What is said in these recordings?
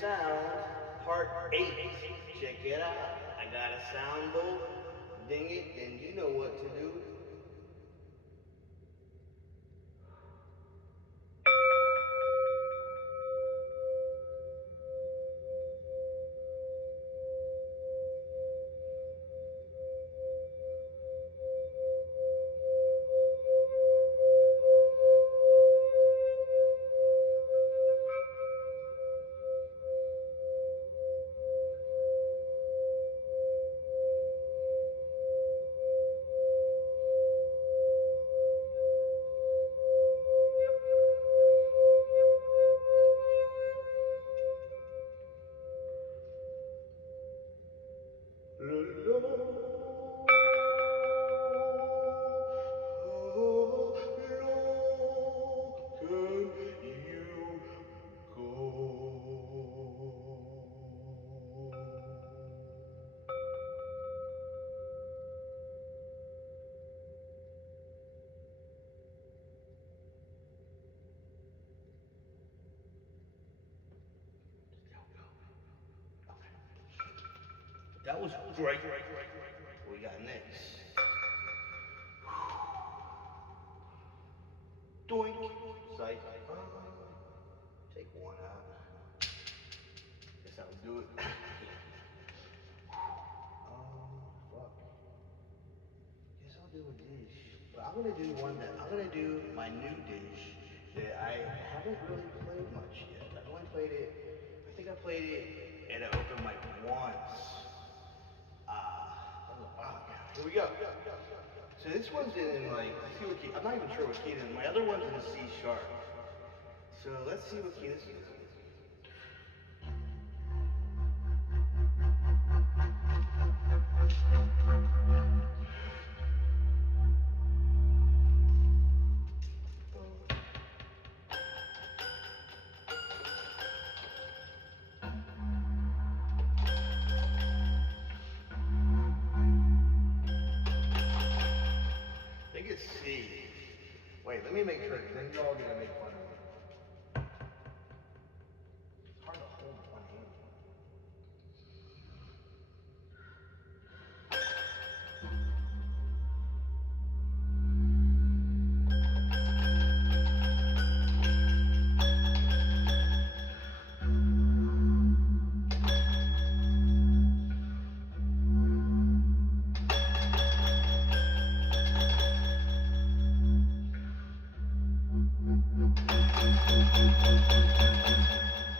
Sound, Part 8. Check it out. I got a sound bowl. Ding it, and you know what to do. That was great. What we got next? Doink. Psych. Take one out. Guess I'll do it. Fuck. Guess I'll do a dish. But I'm gonna do one that I'm gonna do my new dish that I haven't really played much yet. I've only played it. I think I played it at an open mic once. That was a while ago. Here we go. So this one's in like, let's see what key. I'm not even sure what key it is. My other one's in a C sharp. So let's see what key this is. I think it's C. Wait, let me make sure, because then you're all gonna make fun of me. It's hard to hold one hand.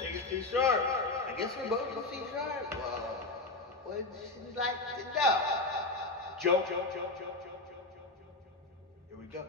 Take it C sharp. I guess we're both in C sharp. Would you like to know? Joe. Here we go.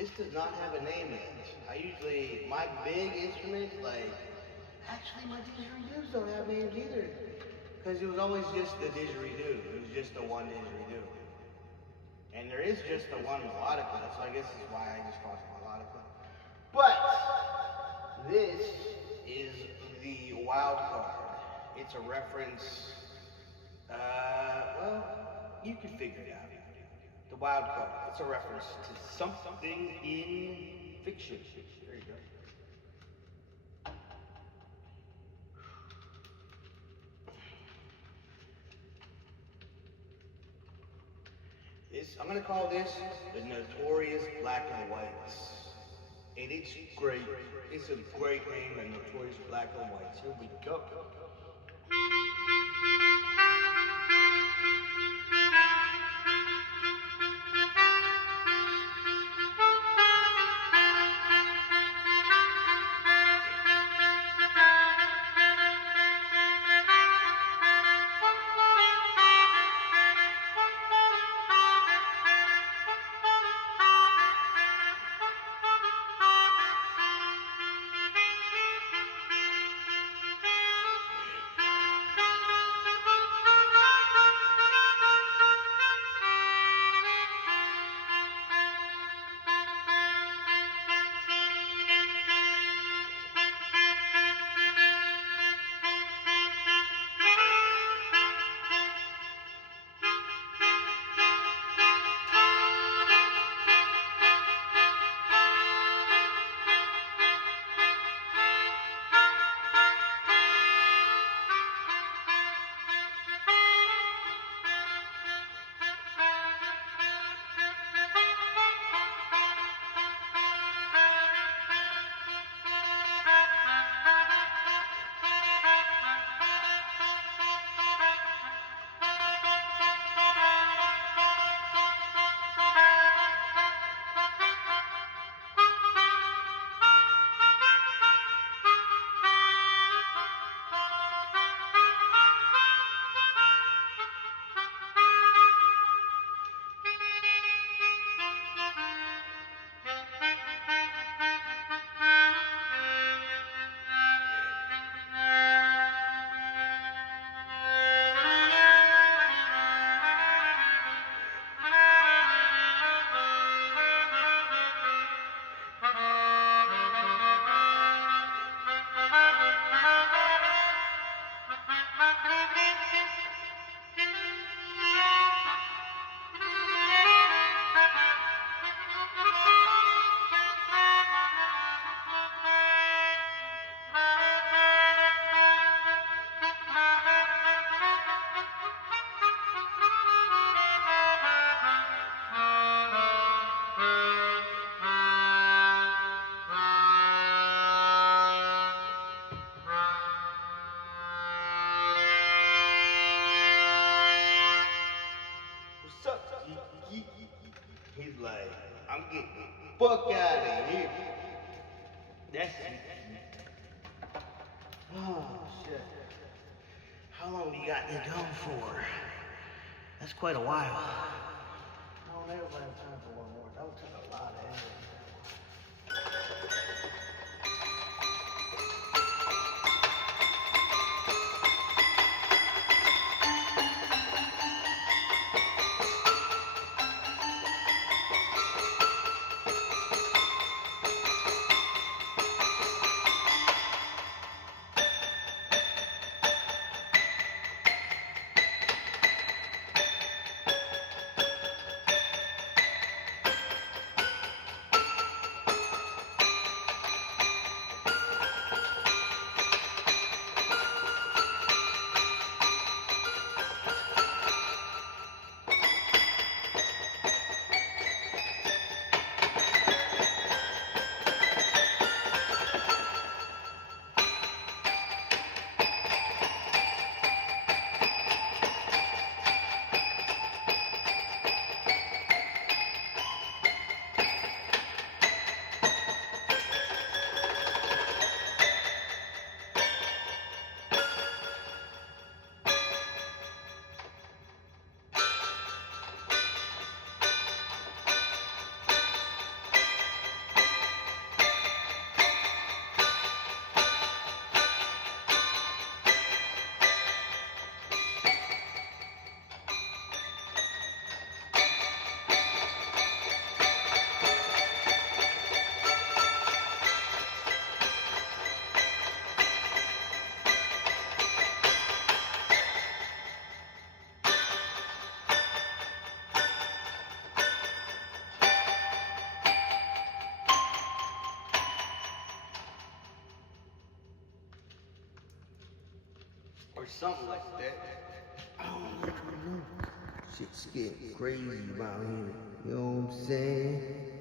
This does not have a name yet. I usually, my big instruments, like, actually my didgeridoos don't have names either. Because it was always just the didgeridoo. It was just the one didgeridoo. And there is just the one melodica, so I guess that's why I just call it melodica. But this is the wild card. It's a reference, well, you can figure it out. The wild card. It's a reference to something in fiction. There you go. I'm gonna call this the Notorious Black and Whites. And it's great. It's a great name, the Notorious Black and Whites. Here we go. What's up, Geeky? He's like, I'm getting the fuck out of here. That's oh shit. How long you got me going for? That's quite a while. I don't ever have time for one more. That would take a lot of energy. or something like that. I don't know. Shit's getting crazy around here. You know what I'm saying?